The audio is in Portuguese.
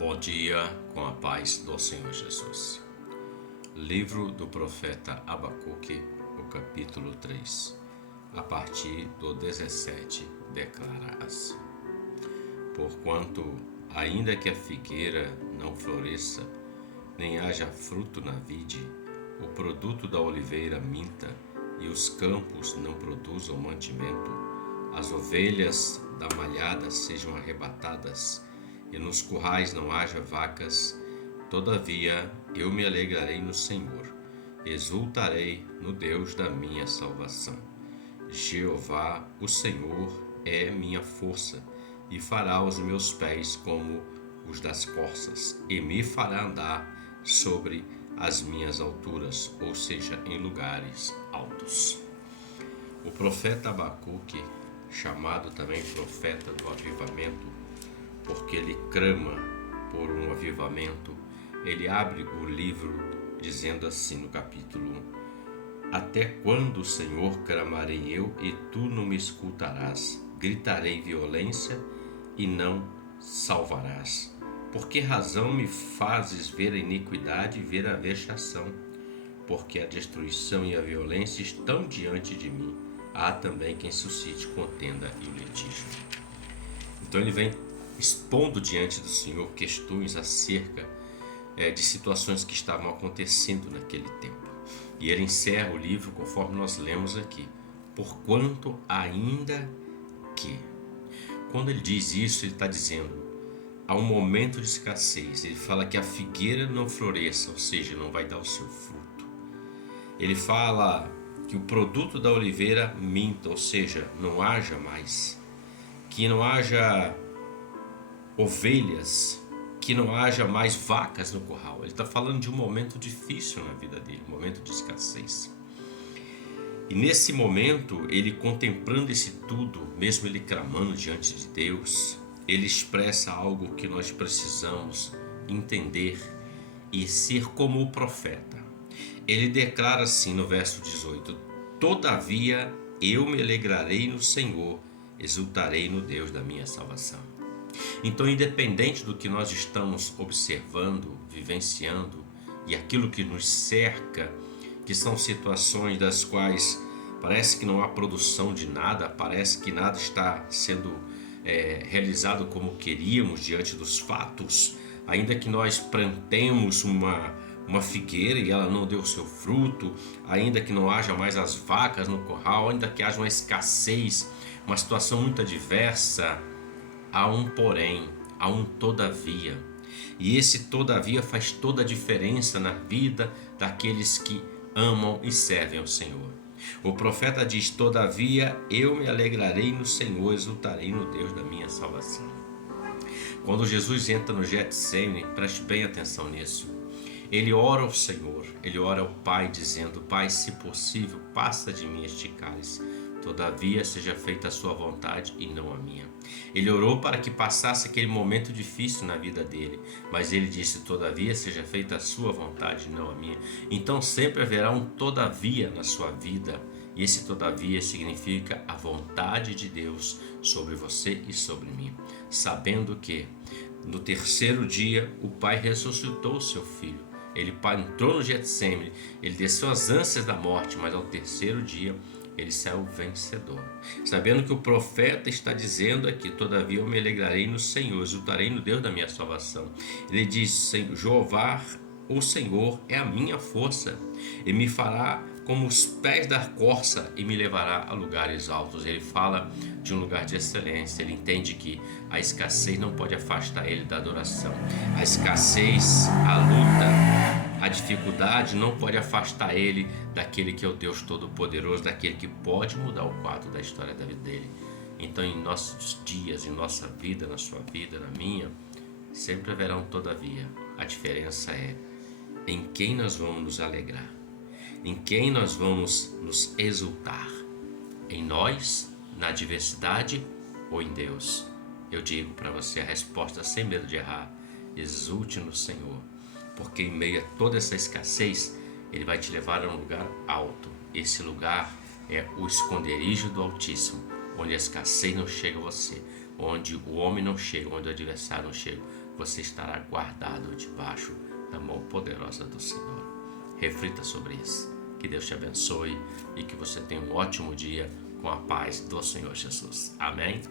Bom dia, com a paz do Senhor Jesus. Livro do profeta Abacuque, o capítulo 3, a partir do 17, declara assim: Porquanto, ainda que a figueira não floresça, nem haja fruto na vide, o produto da oliveira minta, e os campos não produzam mantimento, as ovelhas da malhada sejam arrebatadas, e nos currais não haja vacas, todavia eu me alegrarei no Senhor, exultarei no Deus da minha salvação. Jeová, o Senhor, é minha força, e fará os meus pés como os das corças, e me fará andar sobre as minhas alturas, ou seja, em lugares altos. O profeta Abacuque, chamado também profeta do avivamento, porque ele clama por um avivamento, ele abre o livro dizendo assim no capítulo 1: Até quando, Senhor, clamarei eu e tu não me escutarás? Gritarei violência e não salvarás. Por que razão me fazes ver a iniquidade e ver a vexação? Porque a destruição e a violência estão diante de mim. Há também quem suscite contenda e litígio. Então ele vem expondo diante do Senhor questões acerca de situações que estavam acontecendo naquele tempo. E ele encerra o livro conforme nós lemos aqui: porquanto ainda que. Quando ele diz isso, ele está dizendo, há um momento de escassez. Ele fala que a figueira não floresça, ou seja, não vai dar o seu fruto. Ele fala que o produto da oliveira minta, ou seja, não haja mais. Que não haja ovelhas, que não haja mais vacas no curral. Ele está falando de um momento difícil na vida dele, um momento de escassez. E nesse momento, ele contemplando esse tudo, mesmo ele clamando diante de Deus, ele expressa algo que nós precisamos entender e ser como o profeta. Ele declara assim no verso 18: Todavia eu me alegrarei no Senhor, exultarei no Deus da minha salvação. Então, independente do que nós estamos observando, vivenciando e aquilo que nos cerca, que são situações das quais parece que não há produção de nada, parece que nada está sendo realizado como queríamos diante dos fatos, ainda que nós plantemos uma figueira e ela não deu seu fruto, ainda que não haja mais as vacas no curral, ainda que haja uma escassez, uma situação muito adversa, há um porém, há um todavia. E esse todavia faz toda a diferença na vida daqueles que amam e servem ao Senhor. O profeta diz: Todavia eu me alegrarei no Senhor, exultarei no Deus da minha salvação. Quando Jesus entra no Getsemane, preste bem atenção nisso. Ele ora ao Senhor, ele ora ao Pai dizendo: Pai, se possível, passa de mim este cálice. Todavia seja feita a sua vontade e não a minha. Ele orou para que passasse aquele momento difícil na vida dele, mas ele disse: todavia seja feita a sua vontade e não a minha. Então sempre haverá um todavia na sua vida, e esse todavia significa a vontade de Deus sobre você e sobre mim, sabendo que no terceiro dia o Pai ressuscitou o seu filho. Ele entrou no Getsemane, ele desceu as ânsias da morte, mas ao terceiro dia ele saiu vencedor, sabendo que o profeta está dizendo aqui: todavia eu me alegrarei no Senhor, exultarei no Deus da minha salvação. Ele diz: Jeová, o Senhor, é a minha força, e me fará como os pés da corça e me levará a lugares altos. Ele fala de um lugar de excelência. Ele entende que a escassez não pode afastar ele da adoração. A escassez, a luta, a dificuldade não pode afastar ele daquele que é o Deus Todo-Poderoso, daquele que pode mudar o quadro da história da vida dele. Então, em nossos dias, em nossa vida, na sua vida, na minha, sempre haverá um todavia. A diferença é em quem nós vamos nos alegrar, em quem nós vamos nos exultar, em nós, na adversidade ou em Deus. Eu digo para você a resposta sem medo de errar: exulte no Senhor, porque em meio a toda essa escassez, Ele vai te levar a um lugar alto. Esse lugar é o esconderijo do Altíssimo, onde a escassez não chega a você, onde o homem não chega, onde o adversário não chega, você estará guardado debaixo da mão poderosa do Senhor. Reflita sobre isso. Que Deus te abençoe e que você tenha um ótimo dia com a paz do Senhor Jesus. Amém?